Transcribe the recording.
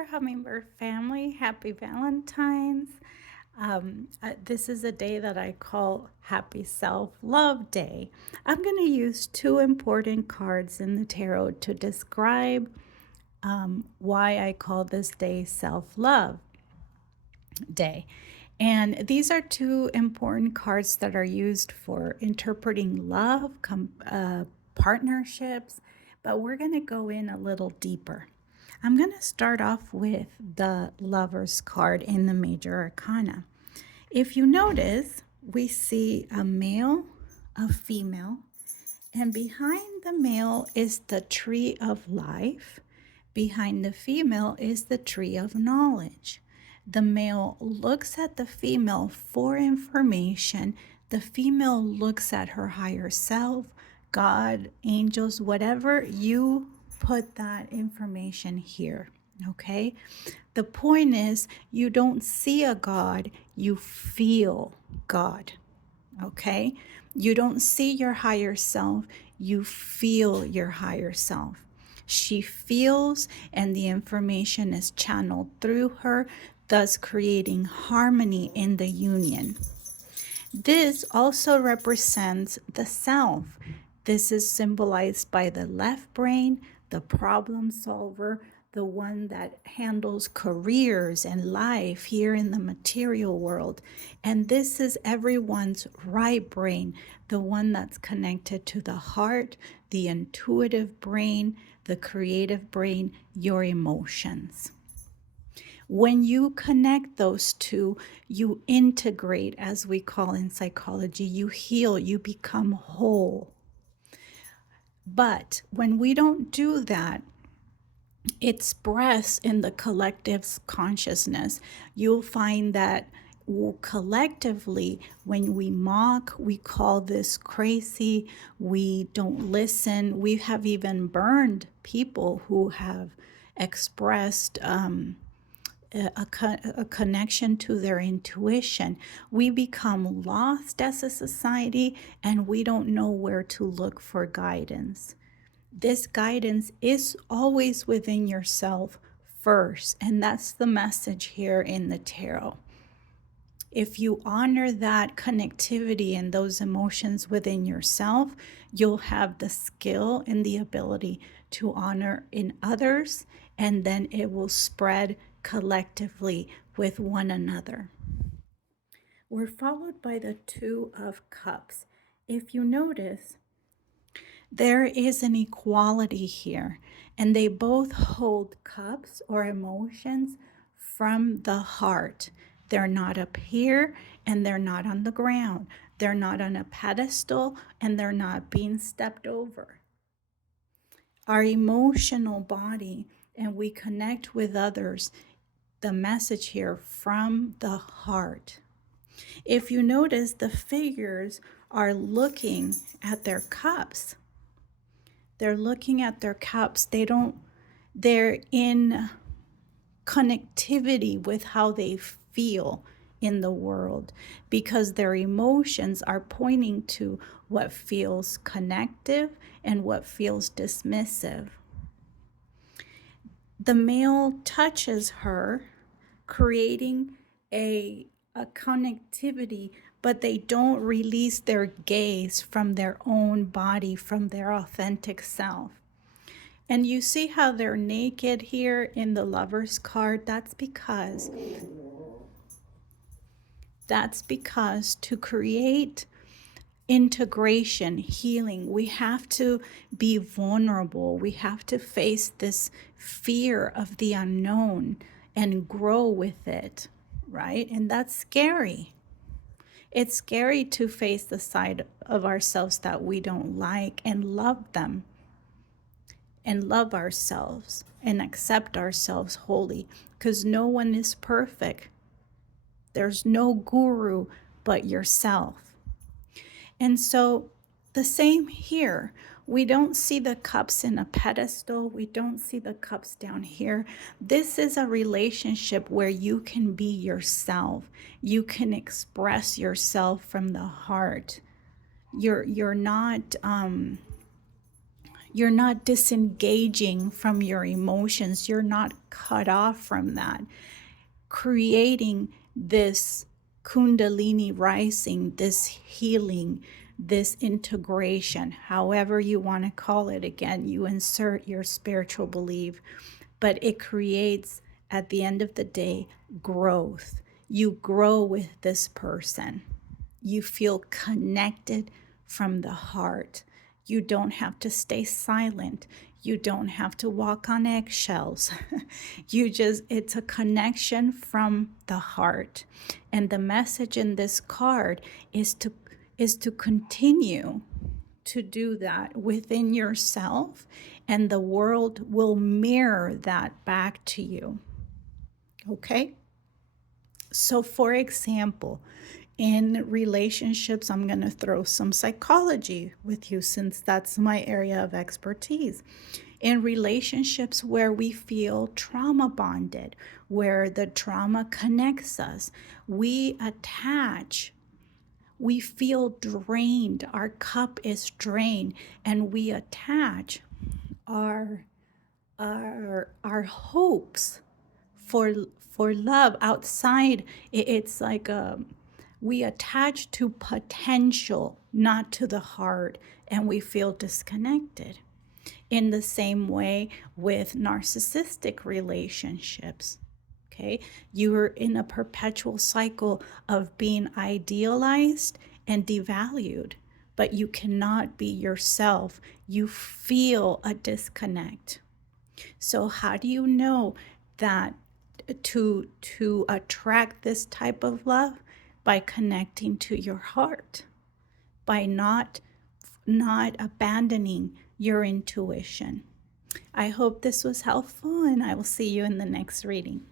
there, Hummingbird family. Happy Valentine's. This is a day that I call Happy Self Love Day. I'm going to use two important cards in the tarot to describe why I call this day Self Love Day. And these are two important cards that are used for interpreting love, partnerships, but we're going to go in a little deeper. I'm going to start off with the Lover's card in the Major Arcana. If you notice, we see a male, a female, and behind the male is the tree of life. Behind the female is the tree of knowledge. The male looks at the female for information. The female looks at her higher self, God, angels, whatever you put that information here, okay? The point is, you don't see a God, you feel God, okay? You don't see your higher self, you feel your higher self. She feels, and the information is channeled through her, thus creating harmony in the union. This also represents the self. This is symbolized by the left brain, the problem solver, the one that handles careers and life here in the material world. And this is everyone's right brain, the one that's connected to the heart, the intuitive brain, the creative brain, your emotions. When you connect those two, you integrate, as we call in psychology, you heal, you become whole. But when we don't do that, express in the collective's consciousness, you'll find that collectively, when we mock, we call this crazy, we don't listen. We have even burned people who have expressed a connection to their intuition. We become lost as a society, and we don't know where to look for guidance. This guidance is always within yourself first, and that's the message here in the tarot. If you honor that connectivity and those emotions within yourself, you'll have the skill and the ability to honor in others, and then it will spread collectively with one another. We're followed by the Two of Cups. If you notice, there is an equality here, and they both hold cups or emotions from the heart. They're not up here, and they're not on the ground. They're not on a pedestal, and they're not being stepped over. Our emotional body, and we connect with others, the message here from the heart. If you notice, the figures are looking at their cups. They're looking at their cups. They're in connectivity with how they feel in the world, because their emotions are pointing to what feels connective and what feels dismissive. The male touches her, creating a connectivity, but they don't release their gaze from their own body, from their authentic self. And you see how they're naked here in the Lover's card? That's because to create integration, healing, we have to be vulnerable. We have to face this fear of the unknown and grow with it, right? And that's scary. It's scary to face the side of ourselves that we don't like and love them, and love ourselves and accept ourselves wholly, because no one is perfect. There's no guru but yourself. And so the same here. We don't see the cups in a pedestal. We don't see the cups down here. This is a relationship where you can be yourself. You can express yourself from the heart. You're not You're not disengaging from your emotions. You're not cut off from that. Creating this Kundalini rising, this healing, this integration, however you want to call it. Again, you insert your spiritual belief, but it creates, at the end of the day, growth. You grow with this person. You feel connected from the heart. You don't have to stay silent. You don't have to walk on eggshells. It's a connection from the heart. And the message in this card is to continue to do that within yourself, and the world will mirror that back to you. Okay? So, for example, in relationships, I'm going to throw some psychology with you since that's my area of expertise. In relationships where we feel trauma bonded, where the trauma connects us, we attach, we feel drained, our cup is drained, and we attach our hopes for love outside. It's like we attach to potential, not to the heart, and we feel disconnected. In the same way with narcissistic relationships. Okay, you're in a perpetual cycle of being idealized and devalued, but you cannot be yourself. You feel a disconnect. So how do you know that to attract this type of love? By connecting to your heart, by not abandoning your intuition. I hope this was helpful, and I will see you in the next reading.